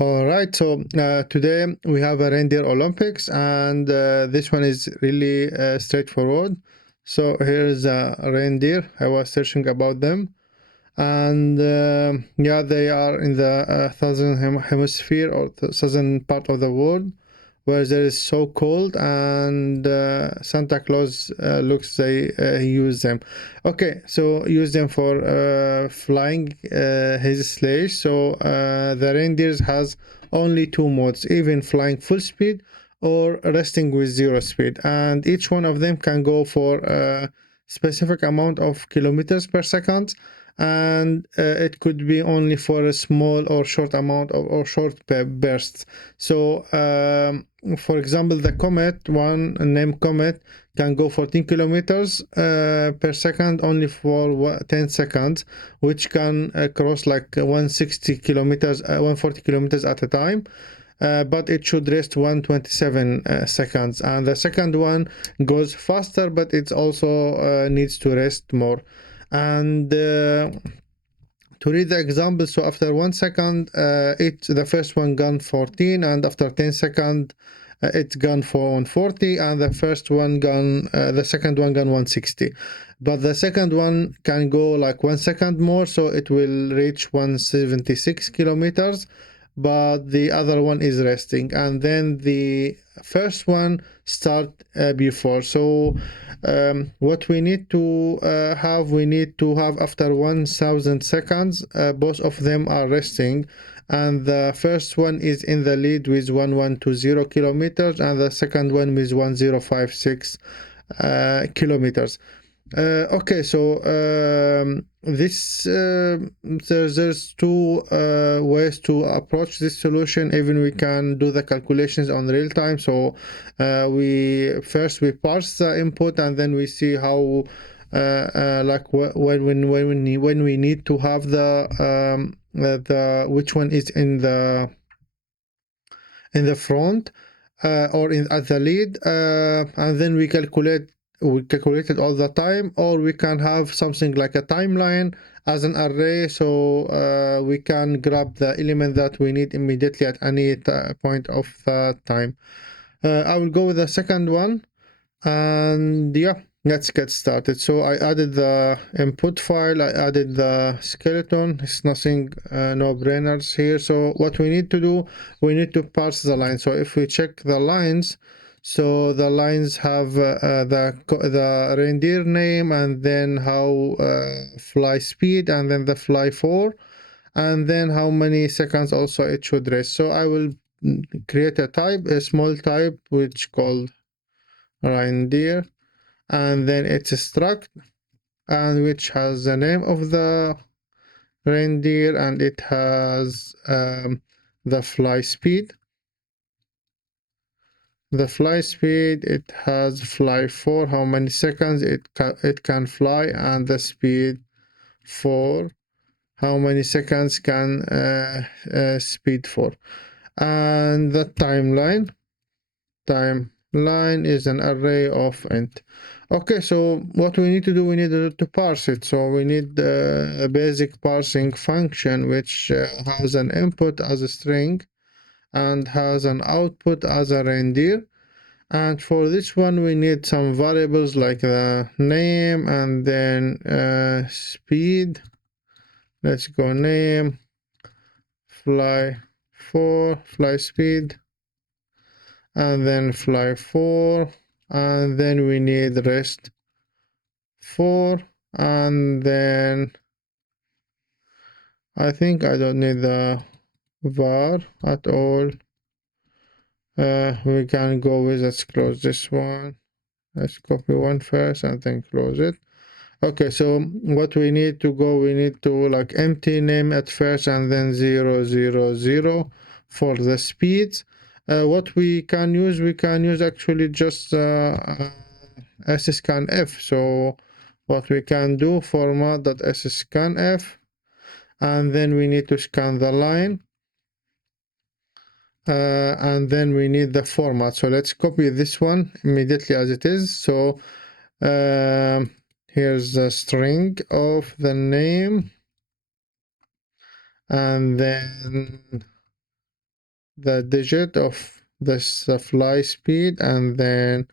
All right, so today we have a reindeer Olympics, and this one is really straightforward. So here's a reindeer. I was searching about them, and yeah, they are in the southern hemisphere or the southern part of the world, where there is so cold, and Santa Claus looks they use them. Okay, so use them for flying his sleigh. So the reindeers has only two modes, even flying full speed or resting with zero speed, and each one of them can go for a specific amount of kilometers per second, and it could be only for a small or short amount of, or short bursts. So for example, the comet, one named comet, can go 14 kilometers per second only for 10 seconds, which can cross like 160 kilometers, 140 kilometers at a time. But it should rest 127 seconds, and the second one goes faster, but it also needs to rest more. And to read the example, so after 1 second, the first one gone 14, and after 10 second, it's gone for 140, and the second one gone 160. But the second one can go like 1 second more, so it will reach 176 kilometers, but the other one is resting, and then the first one start before. So what we need to have after 1000 seconds, both of them are resting, and the first one is in the lead with 1120 kilometers, and the second one with 1056 kilometers. Okay, so there's two ways to approach this solution. Even we can do the calculations on real time. So we parse the input, and then we see how like when we need to have the which one is in the front, or at the lead, and then we calculate it all the time, or we can have something like a timeline as an array, so we can grab the element that we need immediately at any point of the time. I will go with the second one, and yeah, let's get started. So I added the input file, I added the skeleton. It's nothing, no brainers here. So what we need to do, we need to parse the line. So if we check the lines, so the lines have the reindeer name, and then how fly speed, and then the fly for, and then how many seconds also it should rest. So I will create a small type which called reindeer, and then it's a struct, and which has the name of the reindeer, and it has the fly speed. The fly speed, it has fly for how many seconds it can fly, and the speed for how many seconds can speed for. And the timeline is an array of int. Okay, so what we need to do, we need to parse it. So we need a basic parsing function which has an input as a string and has an output as a reindeer. And for this one, we need some variables like the name, and then speed. Let's go name, fly speed, and then fly for, and then we need rest for, and then I think I don't need the var at all. We can go with, let's close this one. Let's copy one first and then close it. Okay, so what we need to go, we need to like empty name at first, and then 000 for the speeds. What we can use actually just sscanf. So what we can do, format.sscanf, and then we need to scan the line, and then we need the format. So let's copy this one immediately as it is. So here's the string of the name, and then the digit of this fly speed, and then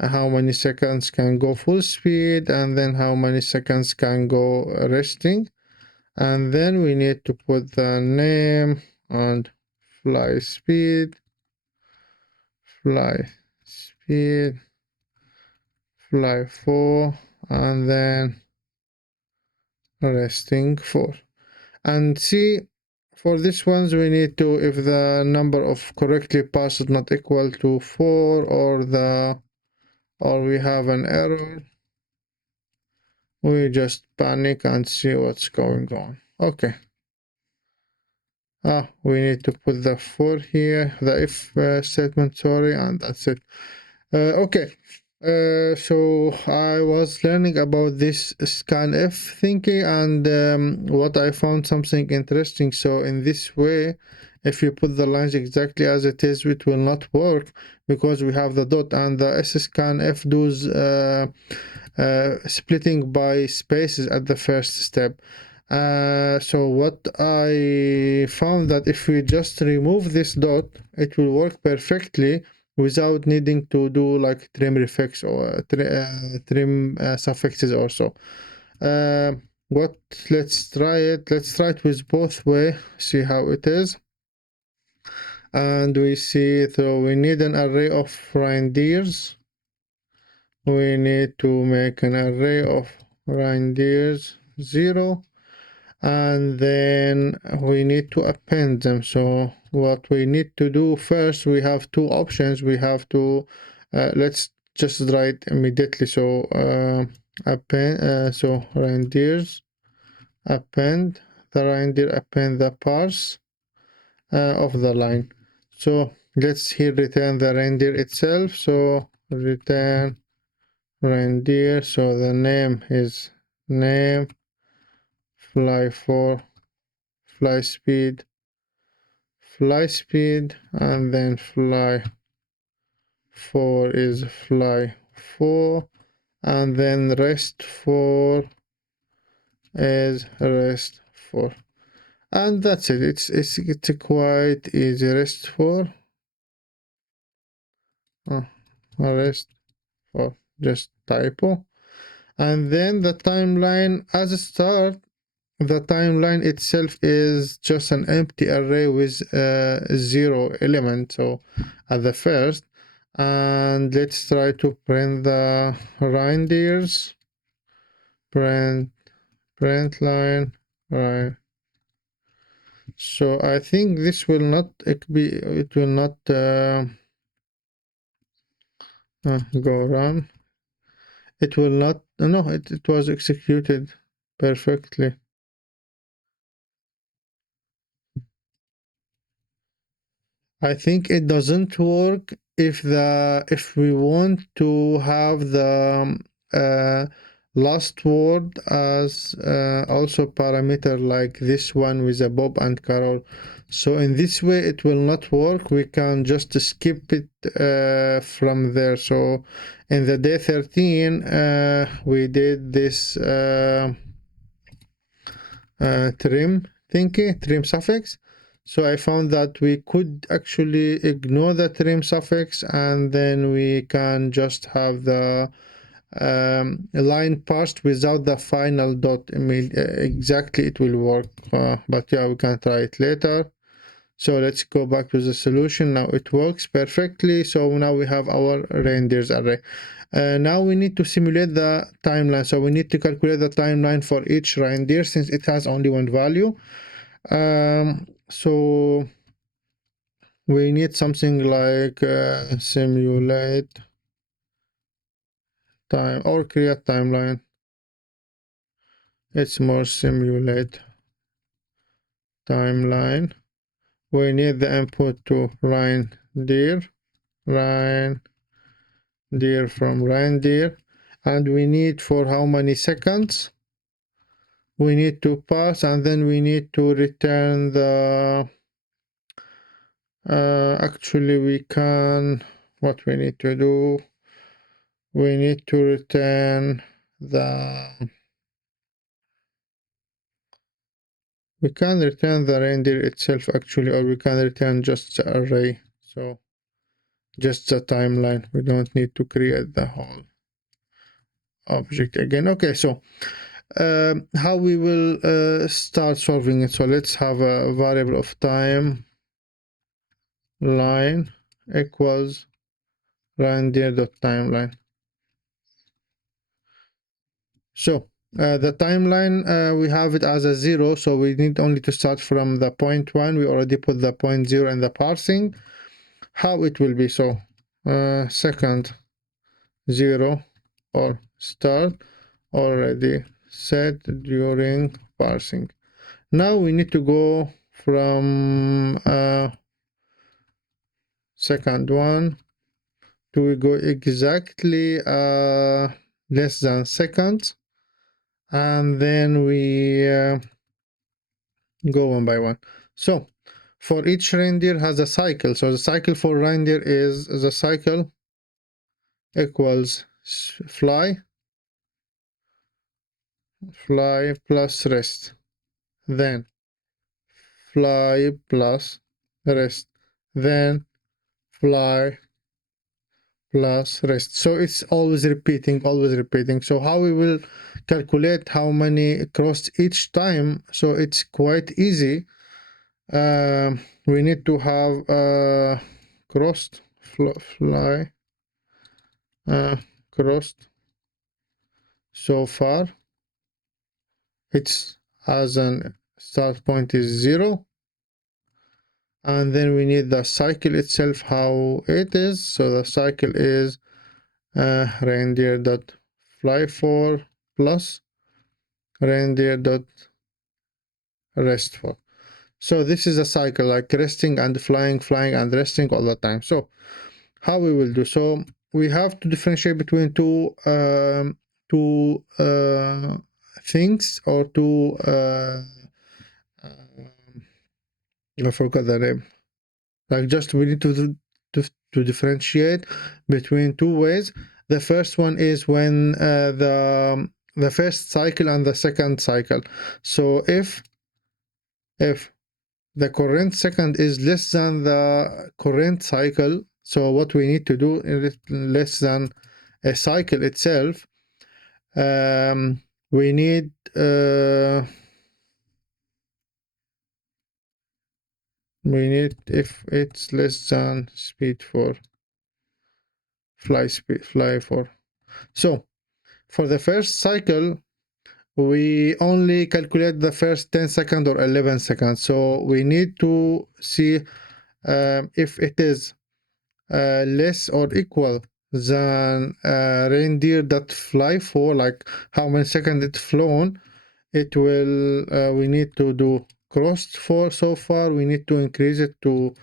how many seconds can go full speed, and then how many seconds can go resting. And then we need to put the name and fly speed, fly speed, fly 4, and then resting 4. And see, for this ones we need to, if the number of correctly passed is not equal to 4, or we have an error, we just panic and see what's going on. Okay. We need to put the 4 here, the if statement, sorry, and that's it. Okay. So I was learning about this scanf thinking, and what I found something interesting. So in this way, if you put the lines exactly as it is, it will not work because we have the dot, and the scanf does splitting by spaces at the first step. So what I found that if we just remove this dot, it will work perfectly without needing to do like trim refix or trim suffixes also. Uh, what? Let's try it. Let's try it with both way. See how it is. And we see, so we need an array of reindeers. We need to make an array of reindeers 0, and then we need to append them. So what we need to do first, we have two options. We have to let's just write immediately. So append, so reindeers append, the reindeer append the parse of the line. So let's here return the reindeer itself. So return reindeer, so the name is name, fly 4, fly speed, and then fly 4 is fly 4, and then rest 4 is rest 4. And that's it. It's a quite easy. Rest 4, rest 4, just typo. And then the timeline as a start, the timeline itself is just an empty array with 0 element, so at the first. And let's try to print the reindeers. Print line, right? So I think this will not be, it will not go run. It will not, no, it was executed perfectly. I think it doesn't work if we want to have the last word as also parameter like this one with a Bob and Carol. So in this way it will not work. We can just skip it from there. So in the day 13 we did this trim suffix. So I found that we could actually ignore the trim suffix, and then we can just have the line parsed without the final dot. Exactly, it will work. But yeah, we can try it later. So let's go back to the solution. Now it works perfectly. So now we have our reindeers array. Now we need to simulate the timeline. So we need to calculate the timeline for each reindeer since it has only one value. So we need something like simulate time or create timeline. It's more simulate timeline. We need the input to reindeer from reindeer, and we need for how many seconds we need to pass, and then we need to return the actually we can, what we need to do, we need to return the We can return the reindeer itself actually, or we can return just the array. So just the timeline. We don't need to create the whole object again. Okay, so how we will start solving it. So let's have a variable of time line equals reindeer.timeline. So the timeline, we have it as a 0, so we need only to start from the point 1. We already put the point 0 in the parsing. How it will be, so second 0 or start already set during parsing. Now we need to go from second one to go exactly less than second, and then we go one by one. So for each reindeer has a cycle. So the cycle for reindeer is the cycle equals fly plus rest, then fly plus rest, then fly plus rest. So it's always repeating, always repeating. So how we will calculate how many crossed each time? So it's quite easy. We need to have crossed fly crossed so far. It's as an start point is 0, and then we need the cycle itself, how it is. So the cycle is reindeer dot fly for plus reindeer dot rest for. So this is a cycle, like resting and flying, flying and resting all the time. So how we will do? So we have to differentiate between two things, or two I forgot the name. Like, just we need to differentiate between two ways. The first one is when the first cycle and the second cycle. So if the current second is less than the current cycle, so what we need to do is less than a cycle itself, we need if it's less than speed for fly for. So for the first cycle, we only calculate the first 10 seconds or 11 seconds. So we need to see if it is less or equal than reindeer that fly for, like how many seconds it's flown. It will we need to do crossed for so far. We need to increase it to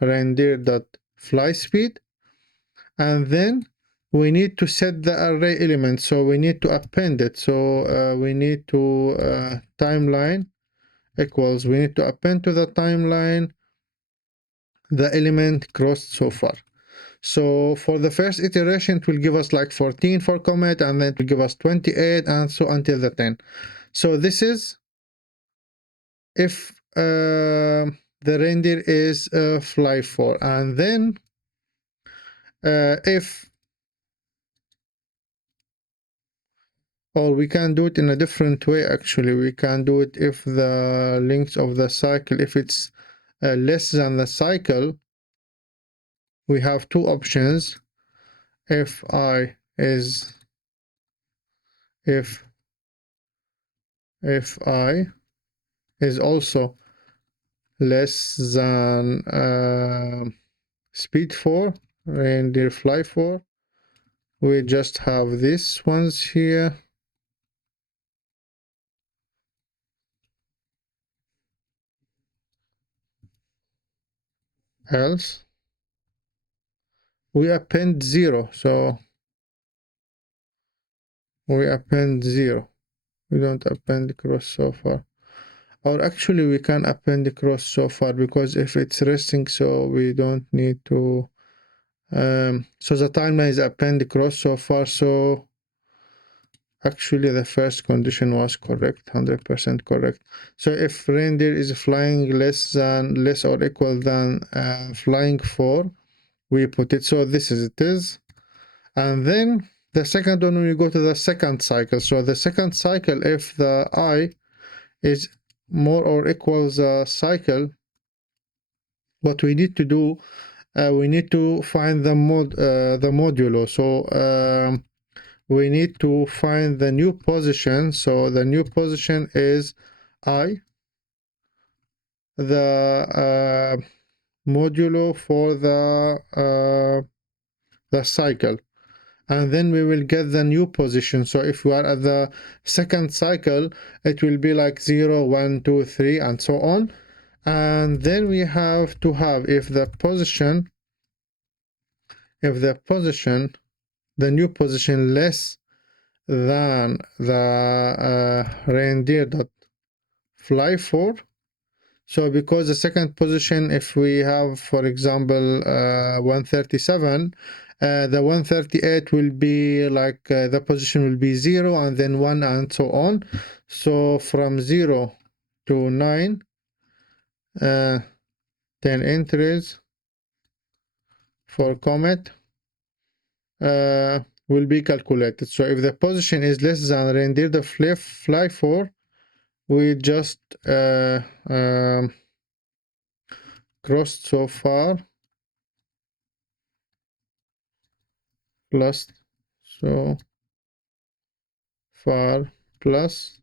reindeer that fly speed, and then we need to set the array element. So we need to append it. So we need to timeline equals, we need to append to the timeline the element crossed so far. So for the first iteration, it will give us like 14 for commit, and then it will give us 28, and so until the 10. So this is if the reindeer is fly for, and then if, or we can do it in a different way actually. We can do it if the length of the cycle, if it's less than the cycle, we have two options. If I is if I is also less than speed 4, reindeer fly 4, we just have these ones here. Else we append 0. So we append 0. We don't append cross so far. Or actually we can append cross so far, because if it's resting, so we don't need to so the timeline is append cross so far. So Actually, the first condition was correct, 100% correct. So if reindeer is flying less or equal than flying 4, we put it. So this is it is. And then the second one, we go to the second cycle. So the second cycle, if the I is more or equals a cycle, what we need to do, we need to find the modulo. So we need to find the new position. So the new position is I, the modulo for the cycle, and then we will get the new position. So if we are at the second cycle, it will be like 0, 1, 2, 3, and so on. And then we have to have if the new position less than the reindeer dot fly 4. So because the second position, if we have, for example, 137, the 138 will be like the position will be 0 and then 1 and so on. So from 0 to 9, 10 entries for comet will be calculated. So if the position is less than reindeer the fly 4, we just crossed so far plus so far plus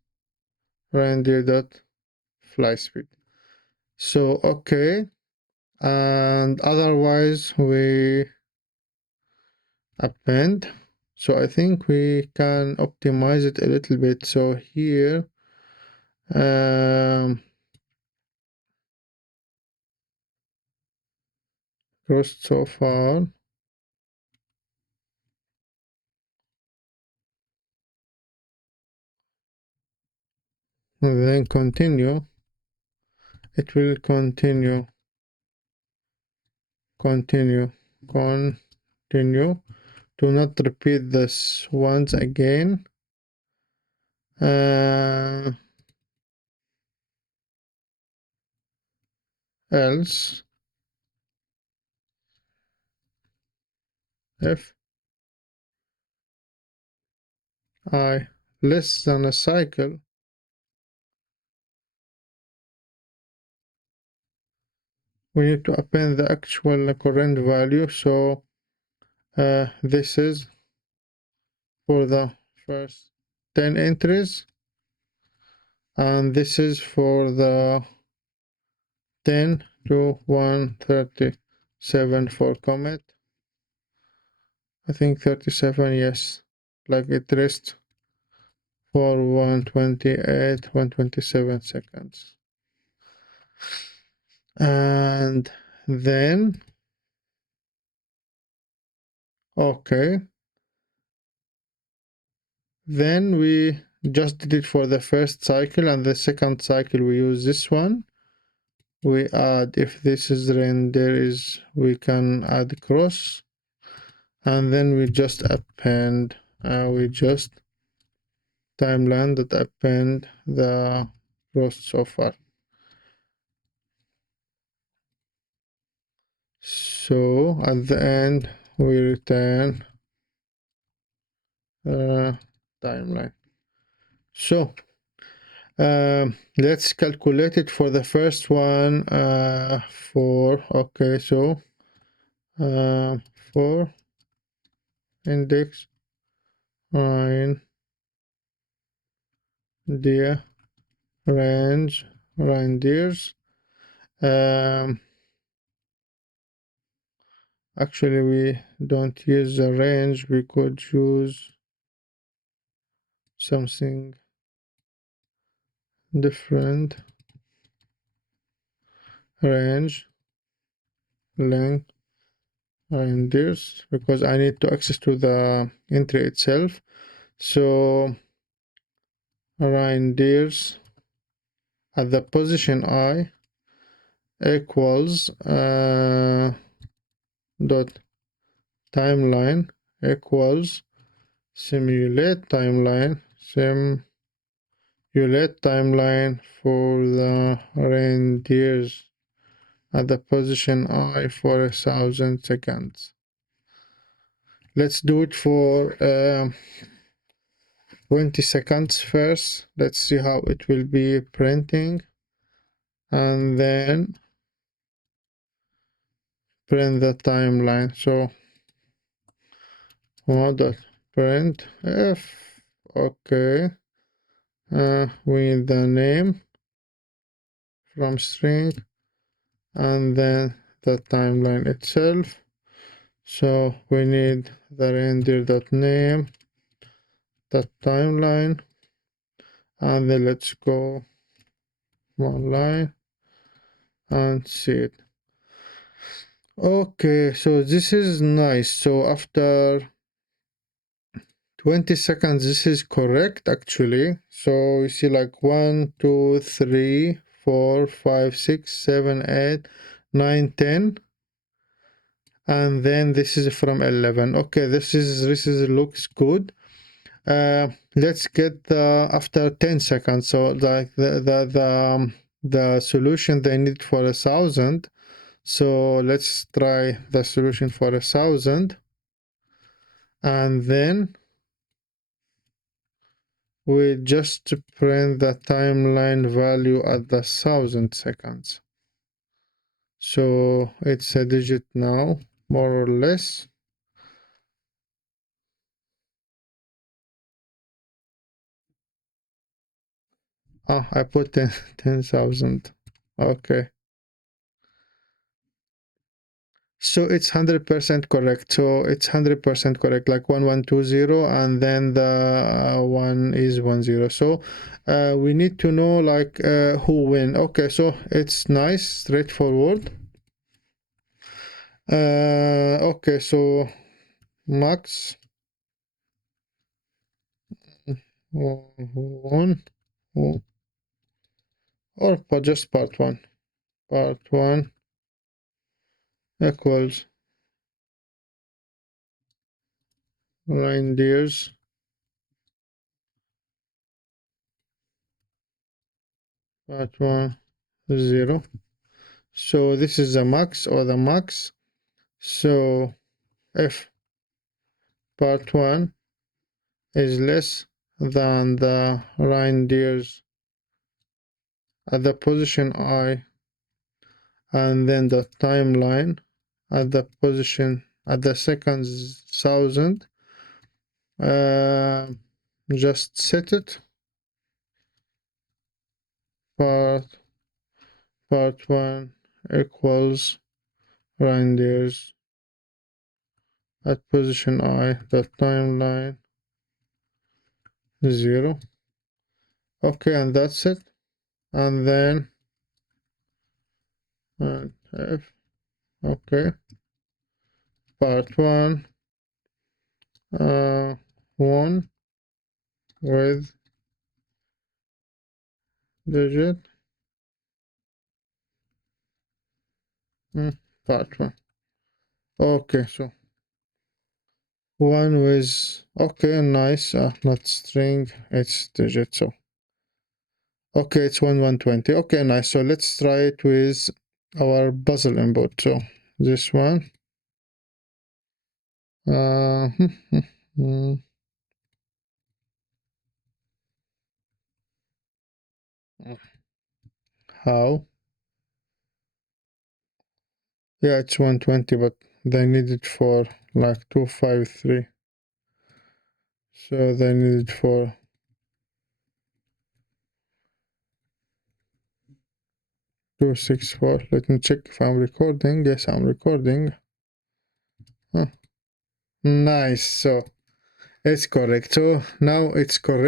reindeer dot fly speed. So okay, and otherwise we append. So I think we can optimize it a little bit. So here crossed so far, and then continue. It will continue. Do not repeat this once again. Else if I less than a cycle, we need to append the actual current value. So this is for the first 10 entries, and this is for the 10 to 137 for comet. I think 37, yes, like it rests for 128, 127 seconds. And then, okay, then we just did it for the first cycle, and the second cycle we use this one. We add, if this is render is, we can add cross, and then we just append, we just timeline that append the cross so far. So at the end we return timeline. So let's calculate it for the first one. Okay, so for index reindeer range reindeers. Actually, we don't use the range. We could use something different. Range length reindeers, because I need to access to the entry itself. So reindeers at the position I equals dot timeline equals simulate timeline. simulate timeline for the reindeers at the position I for 1,000 seconds. Let's do it for 20 seconds first. Let's see how it will be printing, and then print the timeline. So dot print f. Okay, we need the name from string and then the timeline itself. So we need the reindeer.name, the timeline, and then let's go one line and see it. Okay, so this is nice. So after 20 seconds, this is correct actually. So you see like 1, 2, 3, 4, 5, 6, 7, 8, 9, 10. And then this is from 11. Okay, this is looks good. Let's get the after 10 seconds. So like the solution they need for 1,000. So let's try the solution for 1,000, and then we just print the timeline value at the 1,000 seconds. So it's a digit now, more or less. I put 10,000. Okay. So it's 100% correct. So it's 100% correct, like 1120, and then the one is 10. So we need to know like who win. Okay, so it's nice, straightforward. Okay, so max one, or just part one. Part one equals reindeers. Part one 0. So this is the max or the max. So if part one is less than the reindeers at the position I, and then the timeline at the position at the second 1,000, just set it part one equals reindeers at position I, the timeline 0. Okay, and that's it. And then F. Okay, part one 1 with digit part one. Okay, so one with, okay, nice, not string, it's digit. So okay, it's 120. Okay, nice. So let's try it with our puzzle input. So this one, how? Yeah, it's 120, but they need it for like 253. So they need it for 264. Let me check if I'm recording. Yes, I'm recording. Nice. So it's correct. So now it's correct.